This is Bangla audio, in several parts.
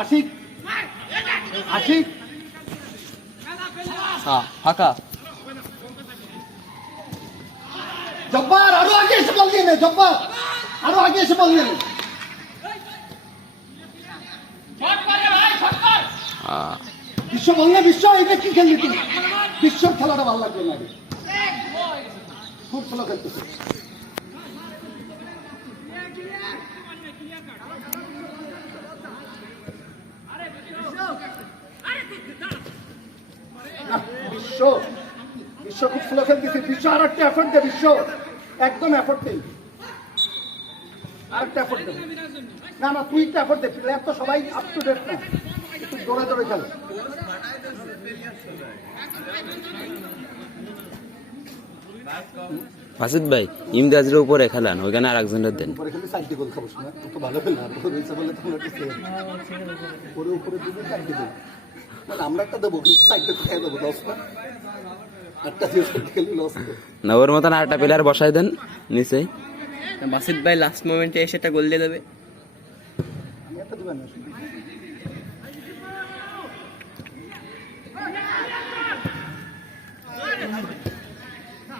আশিক আশিক ফাঁকা জব্বার আরো আগে এসে বল দিয়ে নে জব্বার আরো আগে এসে বল দিয়ে নে বিশ্ব বল না বিশ্ব এটা কি খেললি তুই বিশ্বর খেলাটা ভালো লাগবে না খুব ভালো খেলতেছে বিশ্ব বিশ্ব খুব ভালো খেলতেছে বিশ্ব আর একটা এফোর্ট দে বিশ্ব একদম এফোর্ট নেই আর একটা এফোর্ট দে না না তুই একটা এফোর্ট দে প্লেয়ার তো সবাই আপ টু ডেট না তুই দৌড়ে দৌড়ে খেল মাসুদ ভাই ইমদাজের উপরে খেলান ওইখানে আর একজনের দেন পরে খেলে সাইড গোল খাবো না তো ভালো খেলা রয়েছে বলে তোমরা একটু পরে উপরে দিবি সাইড দেবো মানে আমরা একটা দেবো কিন্তু সাইডটা খেয়ে দেবো লস না একটা দিয়ে খেলে লস না ওর মতন আরেকটা প্লেয়ার বসাই দেন নিচে মাসুদ ভাই লাস্ট মোমেন্টে এসে একটা গোল দিয়ে দেবে আমি একটা দেবেন না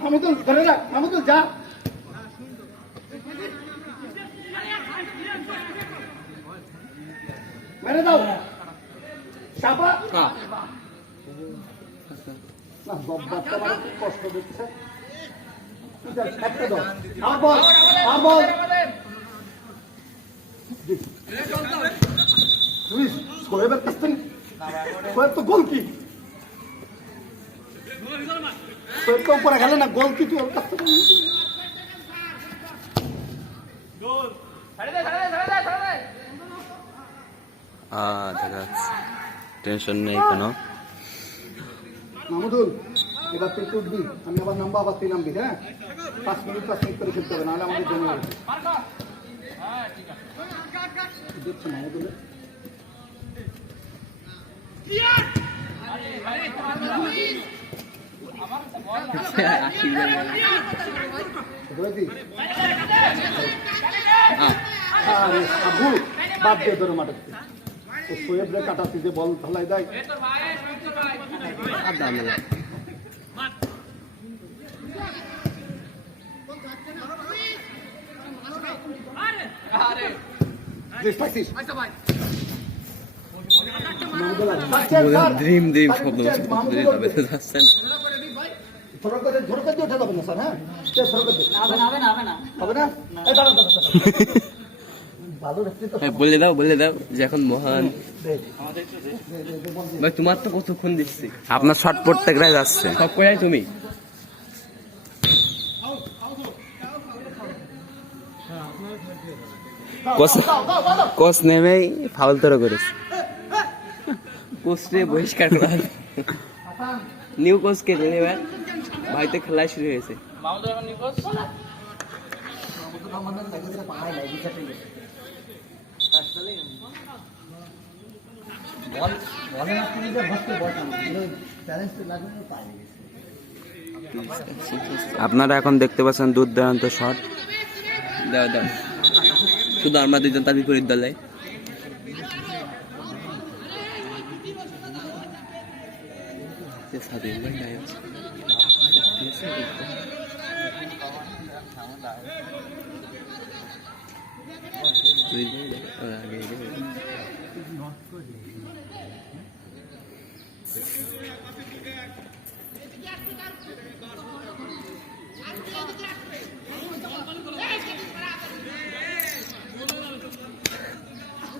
মামুদুল ধরে রাখ মামুদুল যা মেরে দাও চাপা না বাচ্চা মানে খুব কষ্ট দিচ্ছে একটা দাও আর বল সোহেবের কাছ থেকে সোহেব তো গোল কি সোহেব তো উপরে গেলে না গোল কি তুই ওর কাছ থেকে দেখা যাচ্ছে টেনশন নেই কোনো মাহমুদুল এবার তুই উঠবি আমি আবার নামবো আবার তুই নামবি হ্যাঁ 5 মিনিট করে খেলতে হবে নাহলে আমাদের জন্য দেখছো মাহমুদুল আবু বাদ দিয়ে ধরো মাঠে সোয়েব রে কাটাচ্ছি যে বল ঢালাই দেয় ড্রিম ড্রিম শব্দ যাচ্ছেন বলে দাও যে এখন মহান ভাই তোমার তো কতক্ষণ দিচ্ছি আপনার শট প্রত্যেকটাই যাচ্ছে সব করে তুমি কোচ নেমেই ফাউল তৈরি করেছে কোচে বহিষ্কার করা নিউ কোচ কে দিলে এবার ভাই তো খেলা শুরু হয়েছে আপনারা এখন দেখতে পাচ্ছেন দুর্দান্ত শট দাও দাও শুধু আমরা দুজন তার বিপরীত দলে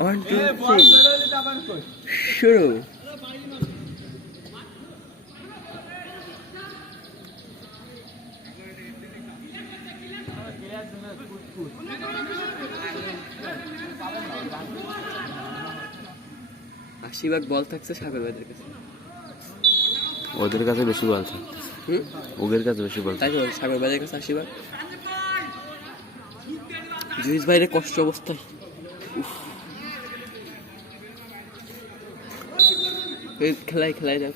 One, two, three. শুরু আশীর্বাদ বল থাকছে সাগর ভাইদের কাছে ওদের কাছে বেশি বল থাকছে ওদের কাছে বেশি বল তাই তো সাগর ভাইদের কাছে আশীর্বাদ জুইস ভাইরে কষ্ট অবস্থায় খেলাই দাও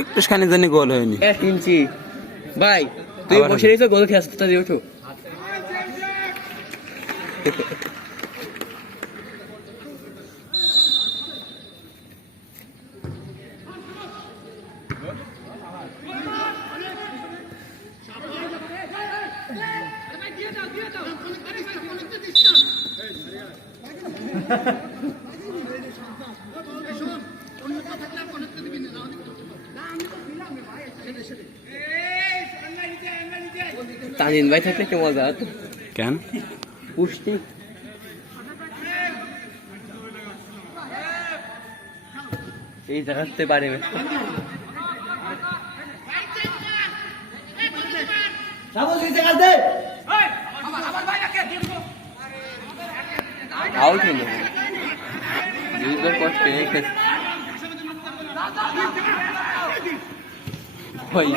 একটুখানি জানি গোল হয়নি 1 ইঞ্চি ভাই তুই আবার বসে রয়েছো গোল খেয়ে আসতে দিয়ে ওঠো তানিন ভাই থাকলে কি মজা হতো কেন পুষ্টি এই জায়গাতে পারে না আউট হলো দুইবার কষ্ট রেখেছে ভাই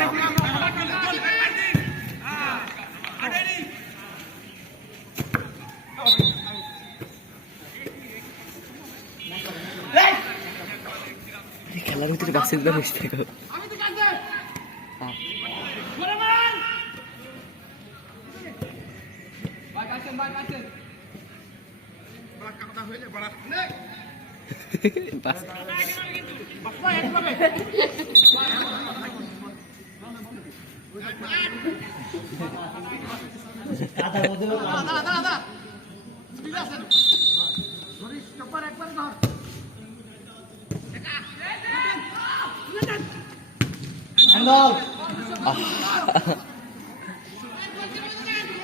খেলার ভিতরে বাসের দাম এসে থাকো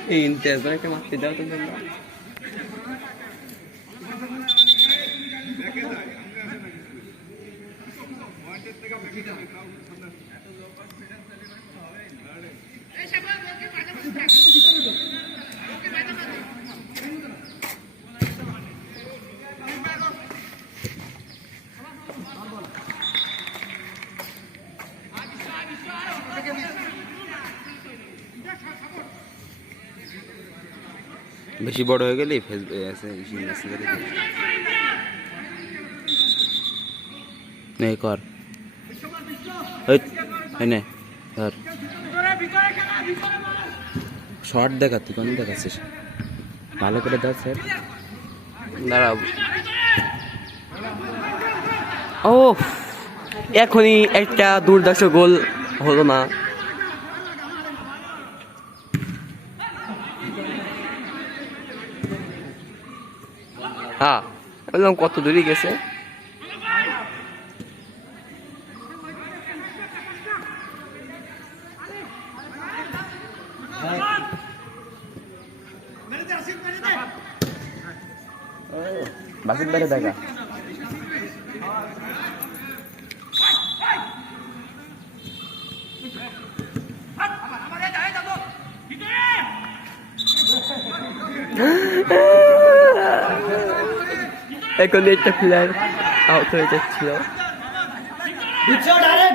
এই ইন্টারভিউ একটা মারতে দাও তো তোমরা বেশি বড় হয়ে গেলে নে কর নে ধর শর্ট দেখা তুই কোন দেখাচ্ছিস ভালো করে ধর স্যার দাঁড়াও ও এখনই একটা দুর্দান্ত গোল হলো না হ্যাঁ বললাম কত দূরে গেছে বাসির বাইরে দেখা এখন একটা প্লেয়ার আউট হয়ে যাচ্ছিল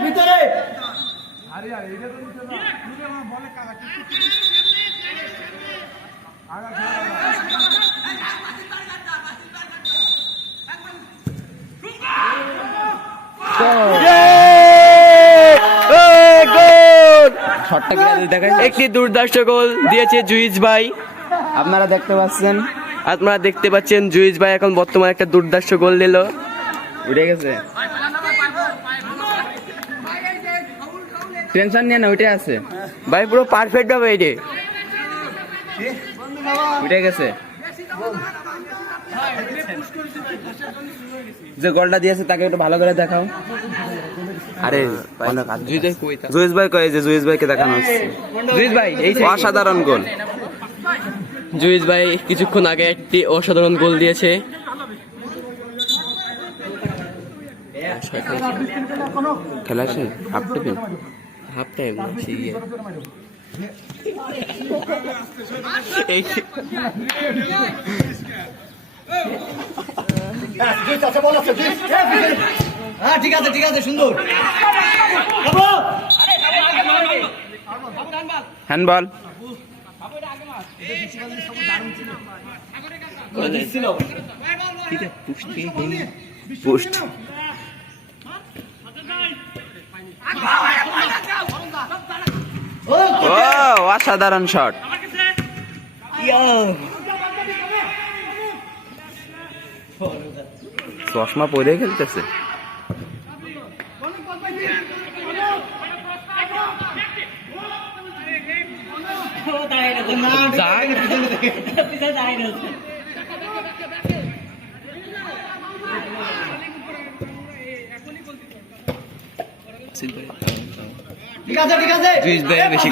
ভিতরে একটি দুর্দান্ত গোল দিয়েছে জুইজ ভাই আপনারা দেখতে পাচ্ছেন আপনারা দেখতে পাচ্ছেন জুইজ ভাই এখন বর্তমানে একটা দুর্দান্ত গোল দিল উঠে গেছে টেনশন নিয়ে না উঠে আছে ভাই পুরো পারফেক্ট হবে এই উঠে গেছে যে গোলটা দিয়েছে তাকে একটু ভালো করে দেখাও আরে জুইস ভাই কয়ে যে জুইস ভাইকে দেখানো হচ্ছে জুইজ ভাই এই অসাধারণ গোল জুইজ ভাই কিছুক্ষণ আগে একটি অসাধারণ গোল দিয়েছে খেলা শেষ হাফ টিফিন হাফ টাইম ঠিক আছে সুন্দর হ্যান্ডবল পোস্ট ও অসাধারণ শট। চশমা পরে খেলতেছে।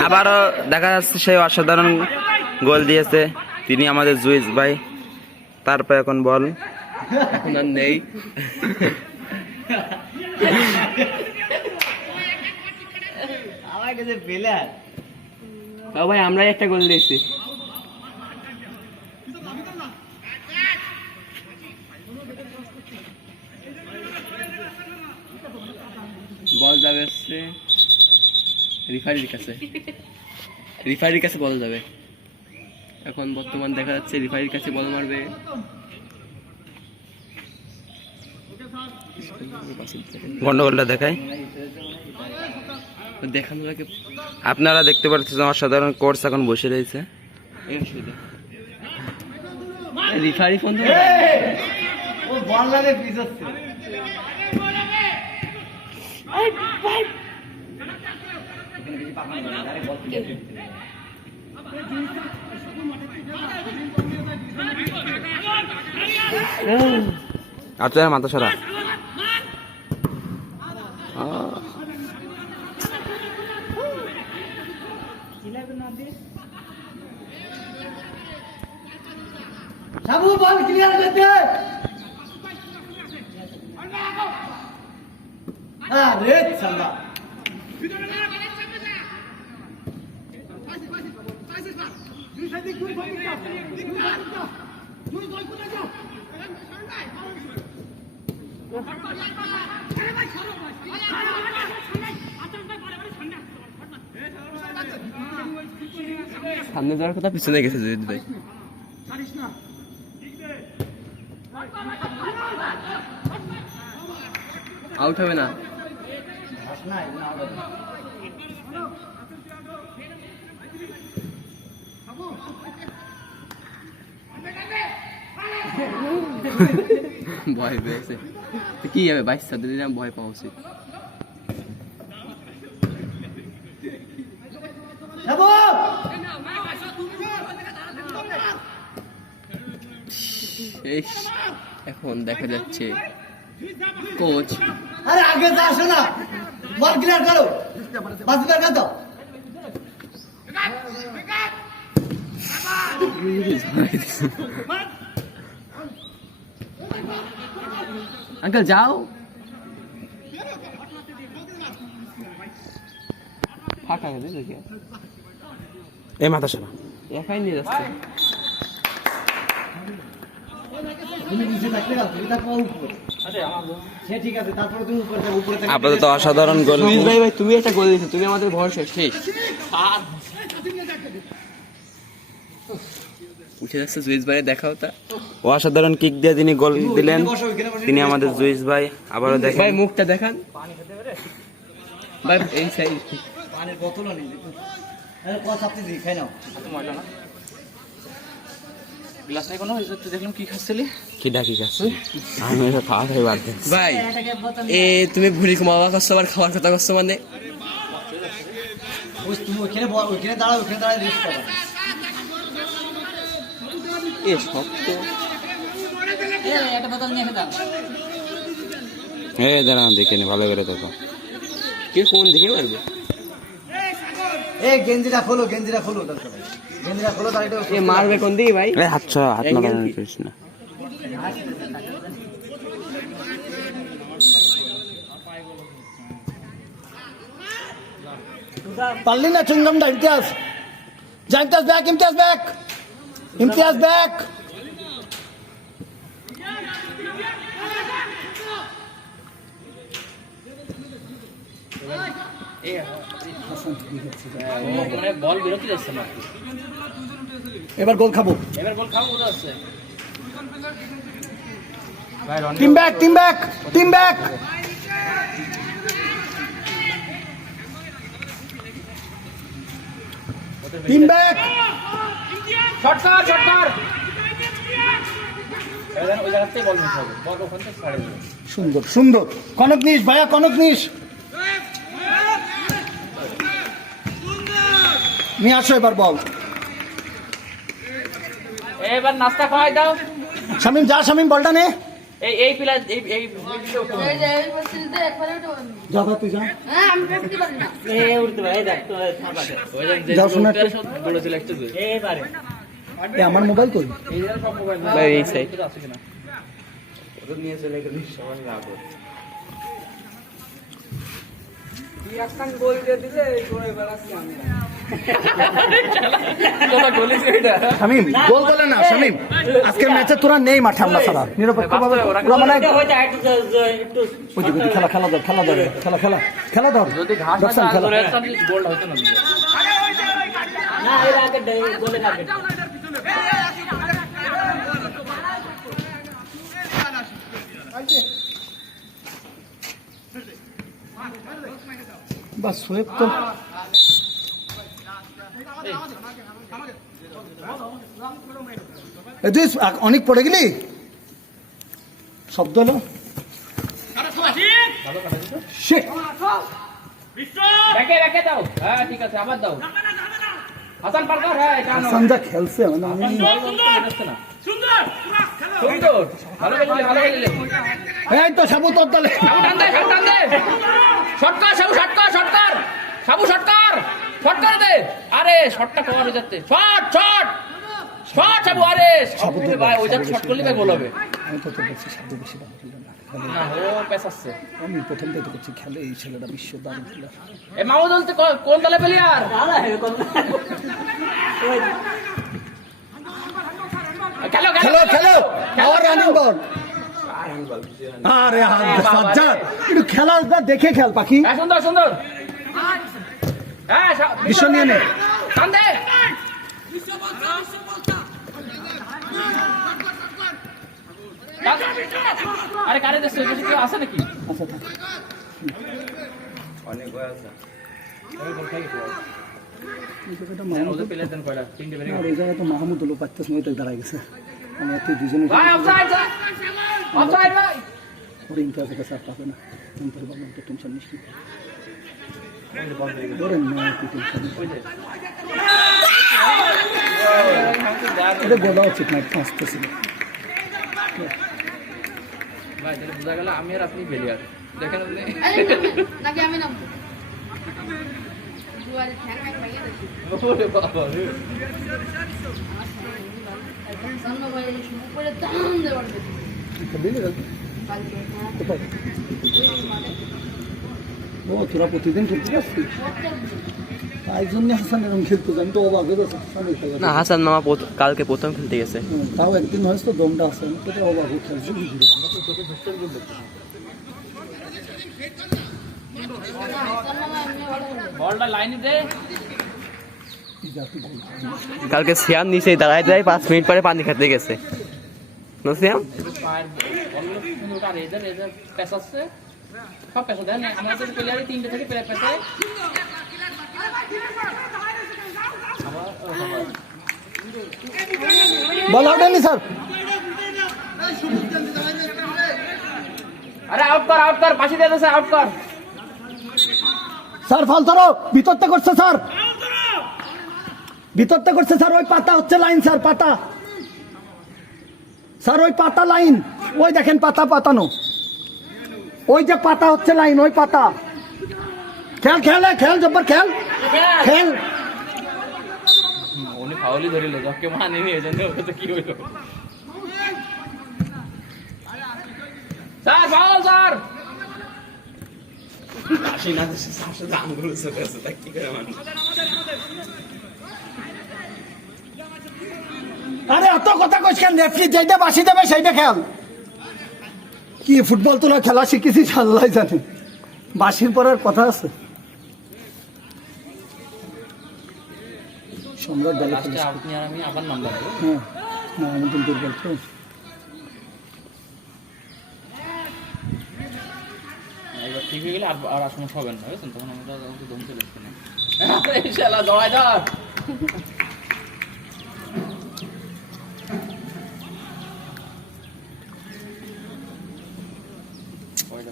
আবারও দেখা যাচ্ছে সেই অসাধারণ গোল দিয়েছে তিনি আমাদের জুইস ভাই। তারপর এখন বল এখন আর নেই। ভাই আমরাই একটা গোল দিয়েছি। বল যাবে হচ্ছে রিফারির কাছে, রিফারির কাছে বল যাবে। এখন বর্তমান দেখা যাচ্ছে রিফারির কাছে বল মারবে। গন্ডগোলটা দেখায় দেখানো লাগে। আপনারা দেখতে পাচ্ছেন অসাধারণ কোর্স এখন বসে রয়েছে। রিফারি ফোন আপনার মাথা সারা বল ক্লিয়ার করতে। আরে সালা সামনে যাওয়ার কথা পিছনে গেছে জুয়েদ ভাই। আউট হবে না। ভয় পেয়েছে কি হবে, 22 দিন ভয় পাওয়া উচিত। এখন দেখা যাচ্ছে কোচ আরে আগে যা আসো না, বল ক্লিয়ার করো, বাস বের কর দাও। আঙ্কেল যাও, ফাঁকা গেছে দেখি এই মাথা সারা একাই নিয়ে যাচ্ছে। আপাতত অসাধারণ গোল। ভাই ভাই তুমি একটা গোল দিয়েছো, তুমি আমাদের ভরসা। শেষ উঠে যাচ্ছে জুইস ভাই, দেখাও তা। অসাধারণ কিক দিয়ে তিনি গোল দিলেন তিনি আমাদের জুইস ভাই। আবারও দেখেন ভাই মুখটা দেখান ভাই, এই সাইড পানির বোতল নেই, আরে কত আপনি দিই খাই নাও। গ্লাস নাই কোনো, দেখলাম কি খাচ্ছিলি, কি ডাকি খাচ্ছে আমি খাওয়া খাই বাদ দিচ্ছি। ভাই এ তুমি ভুলি কমাওয়া করছো আবার খাওয়ার কথা করছো মানে। তুমি ওখানে ওখানে দাঁড়াও, ওখানে দাঁড়ায় রেস্ট করো। এ শক্ত একটা বোতল নিয়ে খেতাম। এই দাঁড়ান দেখে নি ভালো করে দেখো কে কোন দিকে মারবে। এই গেঞ্জিটা খোলো, গেঞ্জিটা খোলো, গেঞ্জিটা খোলো, তার এটা এ মারবে কোন দিকে ভাই। এই হাত ছা, হাত না বানানো করিস না। পারলি না চুঙ্গমটা। ইমতিয়াজ যা, Imtiaz back, Imtiaz back, Imtiaz back. বল বিরতি যাচ্ছে না, এবার গোল খাবো, এবার গোল খাবো যাচ্ছে। Team back, team back, team back. Team back. Shot কর ওই জায়গাতেই বল মিস হবে, বল ওখান থেকে ছাড়ে দেবে। সুন্দর সুন্দর, কনক নিস ভাইয়া, কনক নিস নিয়ে আসো এবার বল। এবার নাস্তা খাওয়াই দাও। শামিম যা, শামিম বলটা নে। এই প্লেয়ার এই যাবা তুই যা, হ্যাঁ আমি করতে পারি না। যাও শোনা একটু। বলেছিল একটা দুই এ আমার মোবাইল কই? সব মোবাইল ভাই, এই সাইড। আছে কিনা নিয়ে চলে গেলি সমান রাখো। শামিম গোল বলে না, শামিম আজকের ম্যাচে তোরা নেই মাঠে, আমরা ছাড়া নিরপেক্ষভাবে তোরা মানে ওইদিকে খেলা খেলা ধর, খেলা ধর, খেলা খেলা খেলা ধর, যদি ঘাস দর্শন খেলা। গোল হতো না। বাস সোয়েব তো তুই অনেক পড়ে গেলি, শব্দ হলো Shit! রেখে দাও। হ্যাঁ ঠিক আছে, আবার দাও। হাসান পার কর। হ্যাঁ এটা আনো। হাসান যা খেলছে মানে আমি সুন্দর ভালো খেললে। এই তো সাবু তোর দলে টান দে শট কর সাবু শট কর দে। আরে শটটা কভার হয়ে যাচ্ছে। শট সাবু। আরে সাবু ভাই ওই যাচ্ছে, শট করলে ভাই গোল হবে। আমি তো তোর কাছে সাবু বেশি ভালো খেলে না, না ও প্যাস আসছে। আমি প্রথম থেকে করছি খেলে, এই ছেলেটা বিশ্ব দারুণ খেলার। এ মামুদুল তো কোন দলে প্লেয়ার? খেলো আর রানিং বল। আরে সাজ্জাদ একটু খেলাটা দেখে খেল পাখি। হ্যাঁ সুন্দর। হ্যাঁ বিশ্ব নিয়ে নে। টান দে। আরে কারে দেশ কেউ আছে নাকি? আচ্ছা থাক। অনেক বয়স আছে। এই জায়গাটা ওদের মাহমুদ, প্লেয়ার দেন কয়টা? তিনটে বেরিয়ে আর এই জায়গায় তো মাহমুদ হলো পারতেছ না, ওই তো দাঁড়ায় গেছে। আমরা তুই দুজনে ভাই অফসাইড ভাই। ওর ইন্টারেস্ট কাছে আর পাবে না। ইন্টার বললাম তো টেনশন নিস না। ধরেন না তুই টেনশন নিস না। এটা বলা উচিত না, একটু আসতেছিল। ভাই তাহলে বোঝা গেল আমি আর আপনি প্লেয়ার। দেখেন আপনি নাকি আমি নামবো দুয়ারে ঠ্যাং ভাইয়া দেখি ওরে বাবা রে। সামনে ভাই শুরু করে দাম দেওয়ার দেখি দিলি কালকে হ্যাঁ কোথায়? ওই মানে ও তোরা প্রতিদিন খেলতে যাচ্ছিস? তাই জন্য হাসান এরকম খেলতে যান, তো অবাক হয়ে যাচ্ছে হাসান এই খেলা। না, হাসান মামা কালকে প্রথম খেলতে গেছে। তাও একদিন হয়েছে তো দমটা আছে, আমি তো অবাক হয়ে খেলছি। বলটা লাইনে দে। কালকে সিয়াম নিচে দাঁড়ায় 5 মিনিট পরে পানি খেতে গেছে না সিয়াম? পায়ের বলগুলো সুন্দর। আর এদের প্যাস আসছে, সব প্যাস দেন। আমাদের প্লেয়ারে তিনটে থেকে প্লেয়ার প্যাসে। বল আউট হয়নি স্যার। আরে আউট কর পাশে দিয়ে দেছে, আউট কর। স্যার ফাল ধরো, ভিতরতে করছে স্যার, ভিতরতে করছে স্যার। ওই পাতা হচ্ছে লাইন স্যার, পাতা স্যার, ওই পাতা লাইন। ওই দেখেন পাতা পাতানো, ওই যে পাতা হচ্ছে লাইন, ওই পাতা। খেল জব্বর খেল। উনি ফাউলই ধরিল, যাকে মানেনি এজন্য তো কি হইলো। Sir foul sir. আরে এত কথা কইস কেন? রেফারি যেটা বাসি দেবে সেইটা খেল। কি ফুটবল তোরা খেলা শিখেছিস আল্লাহ জানে, বাসির পরের কথা আছে। সম্রাট দলে লাস্টে খেলিস। আপনি আর আমি আবার নাম লাগবো। হ্যাঁ না, আমি কিন্তু দুর্বল তো। এবার ঠিক হয়ে গেলে আর সমস্যা হবে না, বুঝছেন? তখন আমরা তো দম চলে আসবে না। ইনশাআল্লাহ জড়াই ধর।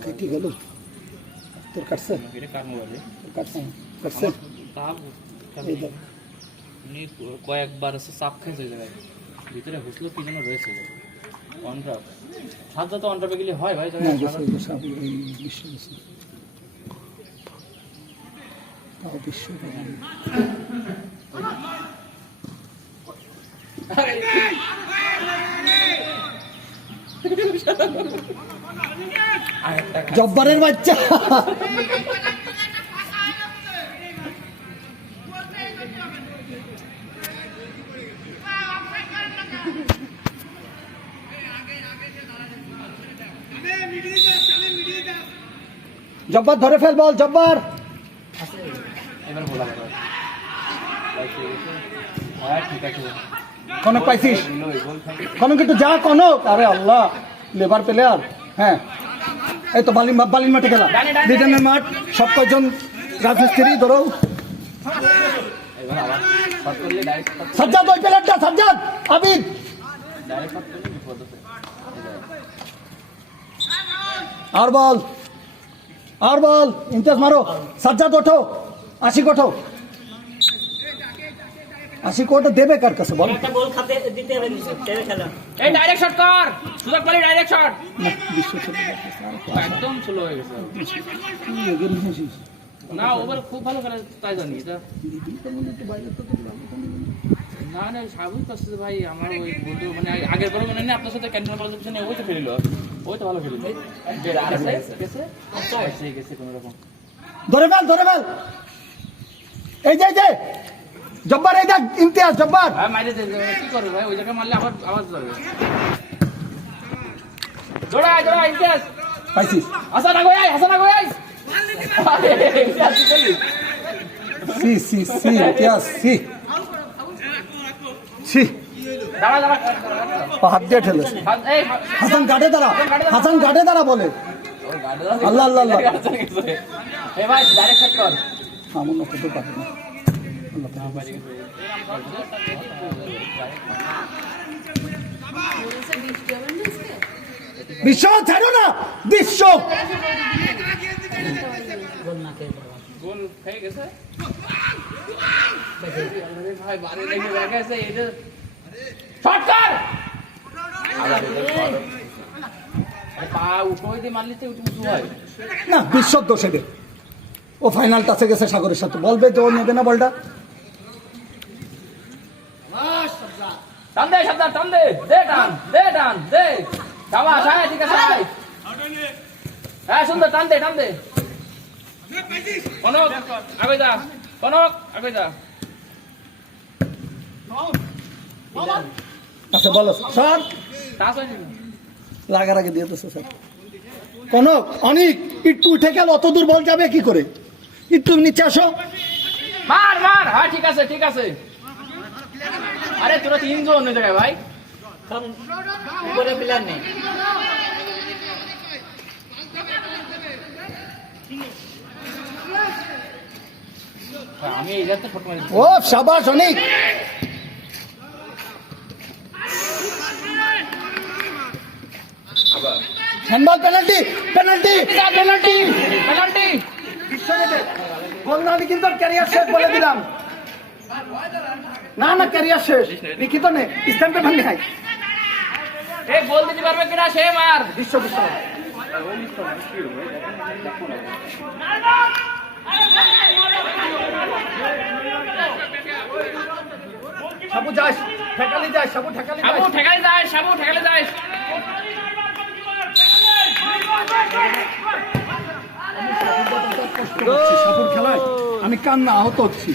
কেটে গেল তোর কাটছে এটা কার মোবাইলে কাটছে কাটছে তাপ এই দেখ উনি কয়েকবার আছে চাপ খেয়েছে ওই জায়গায় ভিতরে হুসলো কি যেন রয়েছে অনড্রপ সাদা তো অনড্রপে গেলে হয় ভাই না গেছে গেছে এই বিশ্ব গেছে তাও বিশ্ব জব্বারের বাচ্চা জব্বার ধরে ফেল বল জব্বার এবার বলা যাবে হ্যাঁ ঠিক আছে কনক পাইছিস গোল থাকে কনক একটু যা কনক আরে আল্লাহ লেবার প্লেয়ার হ্যাঁ এই তো বালিন মাঠে খেলা লিটনের মাঠ সব কজন রাজমিস্ত্রি ধরো এবার আবার শট করলে ডাইরেক্ট সাজ্জাদ ওই প্লেয়ারটা সাজ্জাদ আবিদ ডাইরেক্ট শট করলে বিপদ আছে আর বল ইমতিয়াজ মারো সাজ্জাদ ওঠো আশিক ওঠো আশিক ওঠো দেবে কার কাছে বল এই ডাইরেক্ট শট কর সুযোগ পেলে ডাইরেক্ট শট না, বিশ্ব চলে যাচ্ছে। একদম স্লো হয়ে গেছে কি এগিয়ে নিয়েছিস? না ওভার খুব ভালো খেলে তাই জানি এটা না না স্বাভাবিক আসছে ভাই আমার ওই বন্ধু মানে আগের বার মনে নেই আপনার সাথে ক্যান্টিন বলার পিছনে ওই তো খেলিল ওই তো ভালো খেলিল যে আর গেছে গেছে কোনো রকম ধরে ফেল এই যে জব্বার এই দেখ ইমতিয়াজ জব্বার ভাই মাইরে দে কি করবে ভাই ওই জায়গায় মারলে আবার আওয়াজ ধরবে জোড়া ইতিহাস পাইছিস হাসান আগো আই ইতিহাস কি করলি সি ইমতিয়াজ সি দাঁড়া হাত দিয়ে ঠেলেছে এই হাসান গাড়ে দাঁড়া বলে আল্লাহ আল্লাহ আল্লাহ এই ভাই ডাইরেক্ট শট কর আমার না করতে পারে না আল্লাহ তাআলা বিশ্ব ছাড়ো না বিশ্ব গোল হয়ে গেছে ভাই বারে লেগে গেছে এটা শট কর পা উঠোই দিয়ে মারলে তো উঠে হয় না বিশ্বর দোষ এদের ও ফাইনাল টাচে গেছে সাগরের সাথে বলবে যে ও নেবে না বলটা টান দে সাবধান টান দে টান দে শাবাশ হ্যাঁ ঠিক আছে হ্যাঁ সুন্দর টান দে কনক আগে যা আচ্ছা বলো স্যার টাচ হয়নি লাগার আগে দিয়ে দিচ্ছে স্যার কনক অনেক একটু উঠে গেল অত দূর বল যাবে কি করে একটু নিচে আসো মার হ্যাঁ ঠিক আছে আরে তোরা তিনজন অন্য জায়গায় ভাই উপরে প্লেয়ার নেই আমি এই জায়গাতে ফটো মারি ও শাবাশ অনেক হ্যান্ডবল পেনাল্টি বল না আমি কিন্তু ক্যারিয়ার শেষ বলে দিলাম না ক্যারিয়ার শেষ লিখিত নে স্ট্যাম্পে ভাঙি খাই এই গোল দিতে পারবে কিনা সে মার বিশ্ব সাবু যাস ঠেকালি যায় সাবু ঠেকালি সাবু ঠেকালে যায় সাবুর খেলায় আমি কান্না আহত হচ্ছি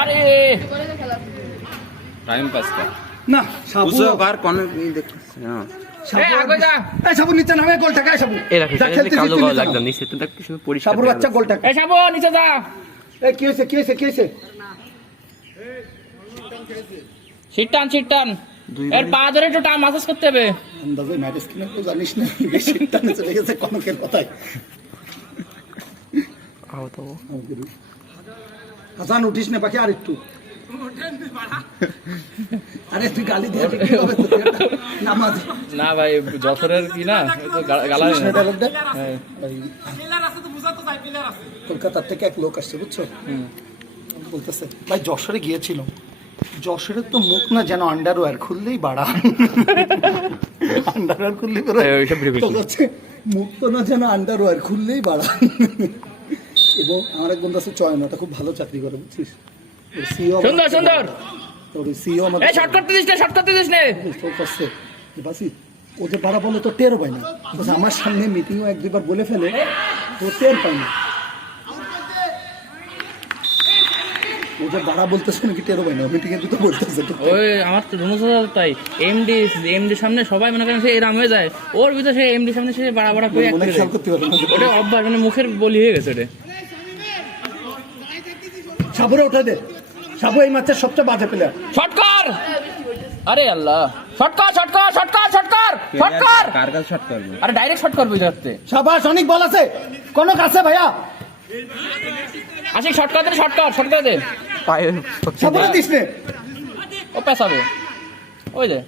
আরে टाइम पास का না সাবু उसे कार कौन नहीं देख हां এই আগে যা এই সাবু নিচে নামে গোল ঠেকায় সাবু যা খেলতে কালো নিচে গাও নামো। লাগলাম নিচে তো কিছু পরিষ্কার সাবুর বাচ্চা গোল ঠেকায় এই সাবু নিচে যা এই কি হয়েছে সিট টান এর পা ধরে একটু মাসাজ করতে হবে। আন্দাজে ম্যারেজ কিনে তো জানিস না, বেশি টানে চলে গেছে কনকের কথায়। হাসান উঠিস না পাখি, আর একটু। আরে তুই গালি দিয়ে নামাজ না ভাই যশোরের কি না গালা কলকাতার থেকে এক লোক আসছে বুঝছো, বলতেছে ভাই যশোরে গিয়েছিল, যশোরের তো মুখ না যেন আন্ডারওয়্যার খুললেই বাড়া, আন্ডারওয়্যার খুললেই মুখ তো না যেন আন্ডারওয়্যার খুললেই বাড়া। এবং আমার এক বন্ধু আছে চয়ন, ওটা খুব ভালো চাকরি করে বুঝছিস, সুন্দর সুন্দর সিও আমাদের শর্ট করতে দিস না, শর্ট করতে দিস না। বাসি ওদের বাড়া বলে তো টেরও পাই না, আমার সামনে মিটিংও এক দুবার বলে ফেলে তো টের পাই না, ওদের বাড়া বলতেছে নাকি টেরও পাই না, মিটিং এ তো বলতেছে। ওই আমার তো ধনুষ তাই এমডি সামনে সবাই মনে করেন সে এরাম হয়ে যায়, ওর ভিতরে সে এমডি সামনে সে বাড়া বাড়া করে খেয়াল করতে পারে না, ওটা অভ্যাস মানে মুখের বলি হয়ে গেছে ওটা। সাবুরে উঠে দে, সাবু এই ম্যাচের সবচেয়ে বাজে প্লেয়ার। শর্ট কর, আরে আল্লাহ, শর্ট কর শর্ট কর শর্ট কর শর্ট কর শর্ট কর, কার কাছে শট করবে? আরে ডাইরেক্ট শর্ট করবি যাচ্ছে। সাবাস, অনেক বল আছে, কোন কাছে ভাইয়া আশিক শর্ট কর দে, শর্ট কর শর্ট করে দে, পায়ে সাবুরে দিস নে, ও পেছাবে ওই যে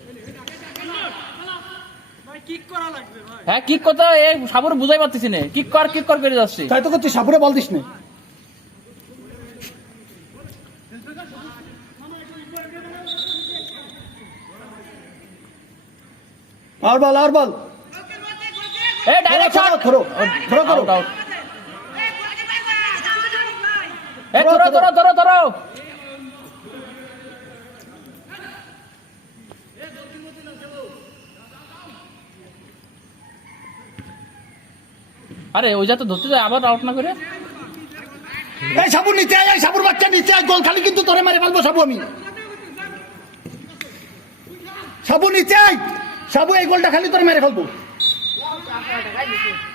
হ্যাঁ কিক করতে এই সাবুর বুঝাই পারতেছি না, কিক কর করে যাচ্ছি, তাই তো করছি, সাবুরে বল দিস নে। আর বল এই ডাইরেক্ট শট ধরো আউট আউট, এই ধরো আরে ওই যা তো ধরতে যায় আবার আউট না করে। এই সাবুর নিচে আয়, এই সাবুর বাচ্চা নিচে আয়, গোল খালি কিন্তু তোরে মারে ফেলবো সাবু আমি। সাবু নিচে আয়, সাবু এই গোলটা খালি তোরে মেরে ফেলবো।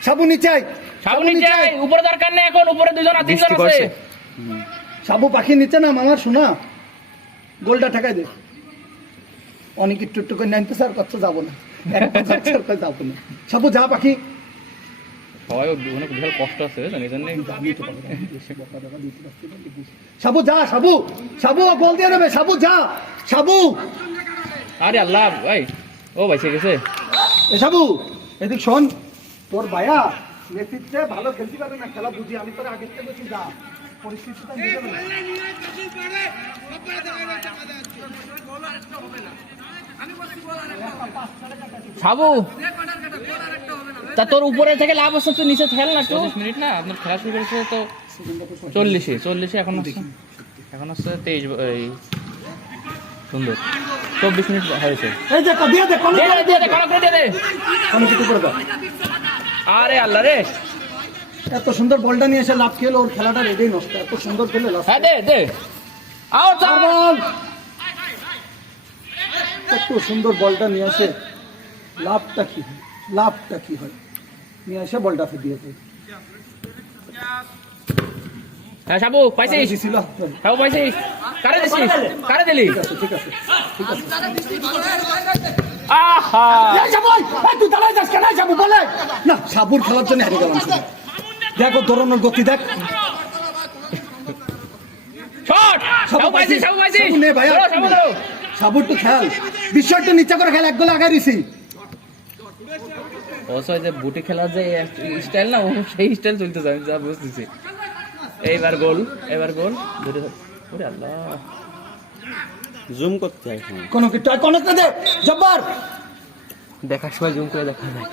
সাবু নিচে আয়, সাবু নিচে আয়, উপরে দরকার নেই এখন, উপরে দুজন আর তিনজন আছে। সাবু পাখি নিচে নাম, আমার শোনা গোলটা ঠেকাই দে। অনেক একটু করে নাইনতে স্যার কত যাবো না, যাবো না। সাবু যা পাখি, সবাই অনেক বিশাল কষ্ট আছে জানি জানি। সাবু যা, সাবু গোল দিয়ে দেবে, সাবু যা, সাবু। আরে আল্লাহ ভাই, ও ভাই ঠিক আছে। এ সাবু এদিক শোন, তোর ভাইয়া নেতৃত্বে ভালো খেলতে পারে না, খেলা বুঝি আমি তোর আগের থেকে বেশি যা পরিস্থিতিটা বুঝে না। সাবু তা তোর উপরে থেকে লাভ হচ্ছে, তুই নিচে খেল না, 24 মিনিট না আপনার খেলা শুরু করেছে তো 40 এখন হচ্ছে 23 এই সুন্দর 24 মিনিট হয়েছে। এই যে দিয়ে দে, কোন দিয়ে দে কনক দিয়ে দে, কোন কিছু করে দাও। আরে আল্লাহ রে, এত সুন্দর বলটা নিয়ে এসে লাভ খেলো, ওর খেলাটা রেডি নষ্ট, এত সুন্দর খেলে লাভ। হ্যাঁ দে আউট বল, এত সুন্দর বলটা নিয়ে আসে, লাভটা কি হয় নিয়ে এসে বলটা দিয়েছে। হ্যাঁ সাবু পাইছিস, দিছিল, সাবু পাইছিস, কারে দিলি? ঠিক আছে। আহা এই সাবু, এই তুই দাঁড়াই যাস কেন? সাবু বলে না, সাবুর খেলার জন্য হেরে গেলাম। দেখো দৌড়ানোর গতি দেখ, শট সাবু পাইছিস সাবু নে ভাইয়া, সাবুর তো খেল, বিষয়টা নিচে করে খেল, এক গোল আগায় দিছি। অবশ্যই যে বুটি খেলার যে স্টাইল না, ও সেই স্টাইল চলতে যায়, যা বুঝতেছি। এইবার গোল ওরে আল্লাহ, জুম করতে হয় কোন দে জব্বার, দেখার সময় জুম করে দেখা যায়।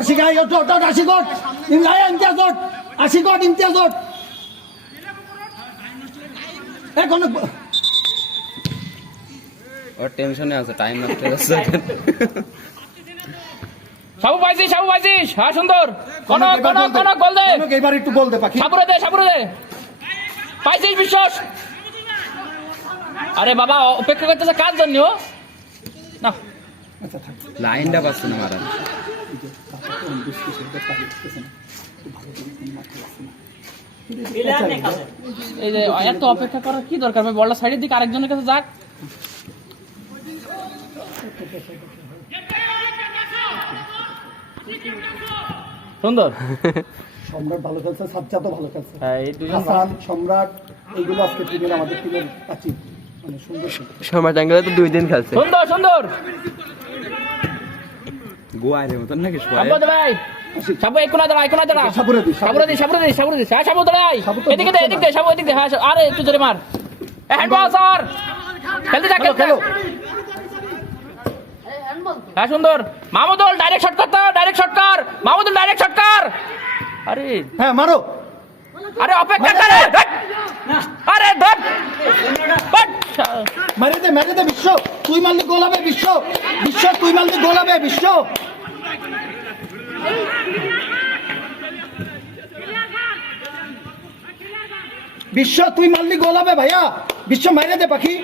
আশি গাই ওট 80 গোট ইমতিয়াজ এখন ওর টেনশনে আছে, টাইম লাগতে যাচ্ছে। সাবু পাইছিস, হ্যাঁ সুন্দর, কনক গোল দে, এবার একটু গোল দে পাখি, সাবুরে দে পাইছিস বিশ্বাস। আরে বাবা অপেক্ষা করতেছে কার জন্য না, আচ্ছা থাক, লাইনটা পাচ্ছে না মারা। এই যে এত অপেক্ষা করার কি দরকার, বলটা সাইডের দিকে আরেকজনের কাছে যাক। সুন্দর সম্রাট ভালো খেলছে, সাজ্জাদও ভালো খেলছে, হ্যাঁ এই দুজন হাসান, সম্রাট, এইগুলো আজকে টিমের আমাদের টিমের কাছে মানে সুন্দর ছিল। সময় টাঙ্গলে তো 2 দিন খেলছে সুন্দর সুন্দর গোয়ারের মতন নাকি সাবু ভাই সাবু এক কোণা দাঁড়া এক কোণা দাঁড়া সাবুরে দি, সাবুরে দি সাবুরে দি সাবুরে দি হ্যাঁ সাবু দাঁড়াই সাবু তো এদিকে দে এদিকে দে সাবু এদিকে দে হ্যাঁ আরে একটু জোরে মার হ্যান্ড বল স্যার খেলতে যা খেলো, খেলতে খেলো। হ্যাঁ সুন্দর মাহমুদুল ডাইরেক্ট শট করতে ডাইরেক্ট শট কর মাহমুদুল ডাইরেক্ট শট কর আরে হ্যাঁ মারো, আরে অপেক্ষা করে আরে ধর বাট মেরে দে বিশ্ব, তুই মারলে গোল হবে বিশ্ব, বিশ্ব তুই মারলে গোল হবে বিশ্ব। বিশ্ব তুই মারলি গোল হবে ভাইয়া, বিশ্ব মেরে দে পাখি।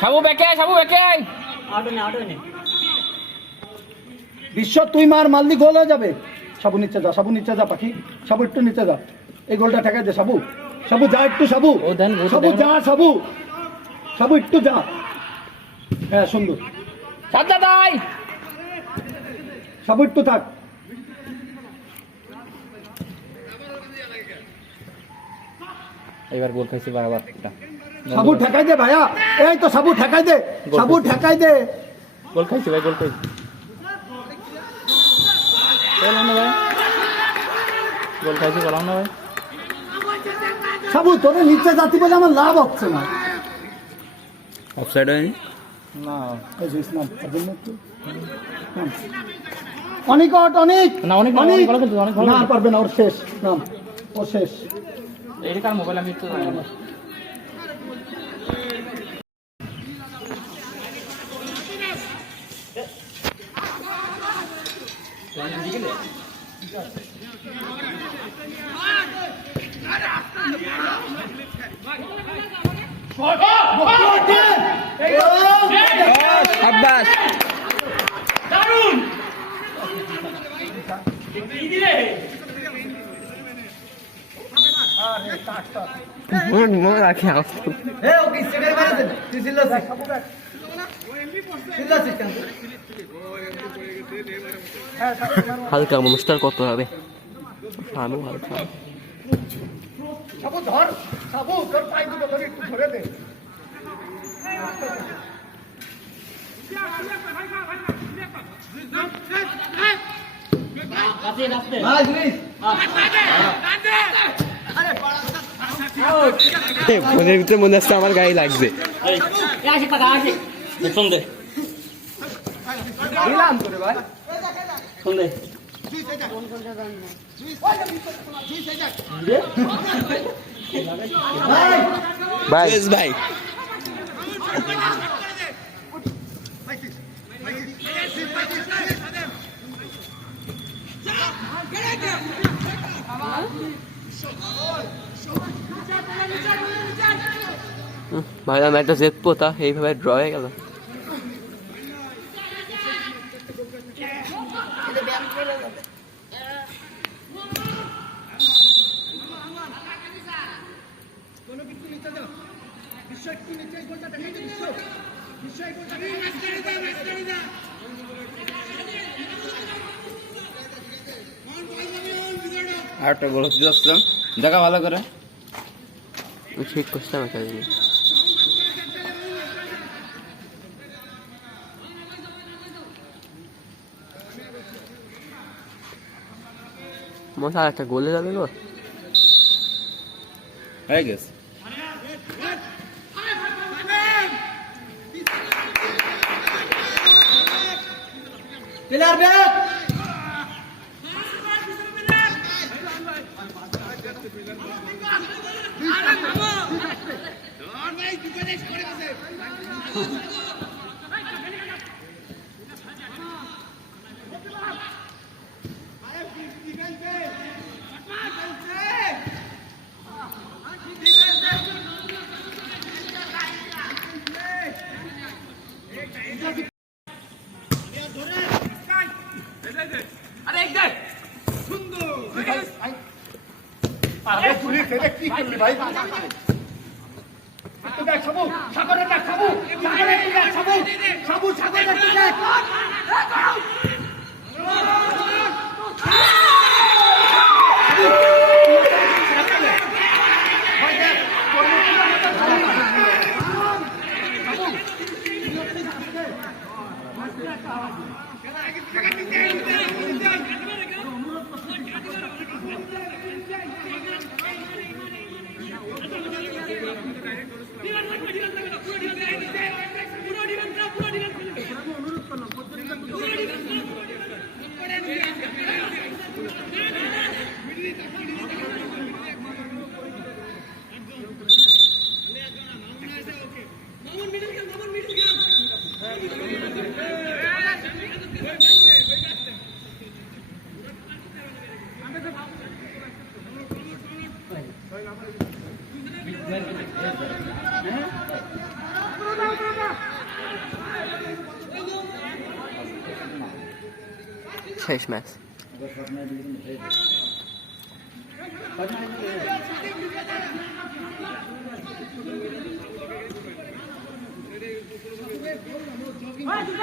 সাবু বেকে বিশ্ব তুই মারলি গোল হয়ে যাবে। সাবু নিচে যা, সাবু নিচে যা পাখি, সাবু একটু নিচে যা, এই গোলটা ঠেকাই দে সাবু, সাবু যা একটু সাবু, ও দেন, ও তো সাবু দেন। যা সাবু, সাবু একটু যা। হ্যাঁ সুন্দর, সাজ্জাদাই সাবু একটু থাক। এবার গোল খাইছে বারবার একটা সাবু ঠেকাই দে ভাইয়া, এই তো সাবু ঠেকাই দে, সাবু ঠেকাই দে। গোল খাইছে ভাই গোল খাইছে বললাম না ভাই গোল খাইছে বললাম না ভাই সাবু তোরে নিচে যাতি বলে আমার লাভ হচ্ছে না। অফসাইড হয়নি না এই যে ইসলাম, তার জন্য একটু নাম। অনেক না, অনেক ভালো খেলছে, অনেক ভালো না খেলছে। পারবে না, ওর শেষ নাম, ওর শেষ। এই কার মোবাইল আমি একটু জানি না আব্বাস মন রাখে হালকা অনুষ্ঠান করতে হবে আমি হালকা সাবু ধর, সাবু তোর পায়ে দুটো ধরে একটু ধরে দে। ফোনের ভিতরে মনে হচ্ছে আমার গায়ে লাগছে দিলাম তোরে ভাই। ভাই ভাই ভাইরা ম্যাচটা জিতবো তা এইভাবে ড্র হয়ে গেল আর একটা গোল হতে যাচ্ছিলাম দেখা ভালো করে ঠিক করছিলাম একটা জিনিস মনে হয় একটা গোলে যাবে গো হয়ে গেছে প্লেয়ার ব্যাক। আরে পুলিশ এটা কি করলি ভাই? দেখ সাবু, সাগরের দেখ সাবু, সাগরের দেখ সাবু, সাবু সাগরের দেখ। শেষ ম্যাচ। Vai,